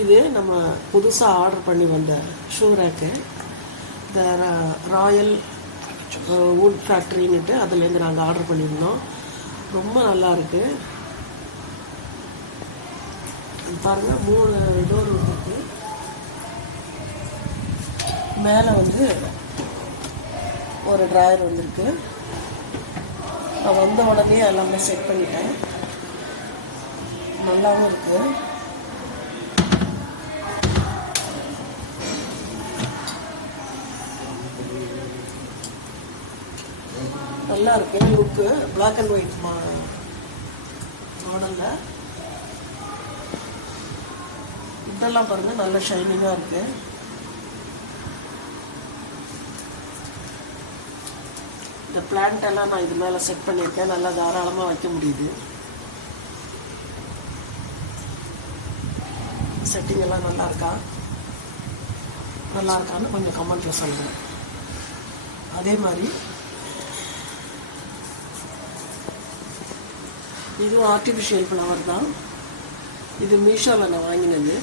இது நம்ம புதுசாக ஆர்டர் பண்ணி வந்த ஷூ ரேக்கு. இந்த ராயல் வுட் ஃபேக்ட்ரின்னுட்டு அதுலேருந்து நாங்கள் ஆர்டர் பண்ணியிருந்தோம். ரொம்ப நல்லா இருக்குது. பாருங்கள், 3 டோர் வந்துருக்கு. மேலே வந்து ஒரு ட்ராயர் வந்திருக்கு. நான் வந்த உடனே எல்லாமே செட் பண்ணிட்டேன். நல்லாவும் இருக்குது. நல்லா இருக்கு லுக்கு. பிளாக் அண்ட் ஒயிட் மாடலில் இதெல்லாம் பாருங்கள், நல்ல ஷைனிங்காக இருக்குது. இந்த பிளான்ட் எல்லாம் நான் இது மேலே செட் பண்ணியிருக்கேன். நல்லா தாராளமாக வைக்க முடியுது. செட்டிங் எல்லாம் நல்லா இருக்கான்னு கொஞ்சம் கமெண்ட்டில் சொல்கிறேன். அதே மாதிரி இதுவும் ஆர்டிஃபிஷியல் ஃப்ளவர் தான். இது மீஷோவில் நான் வாங்கினது.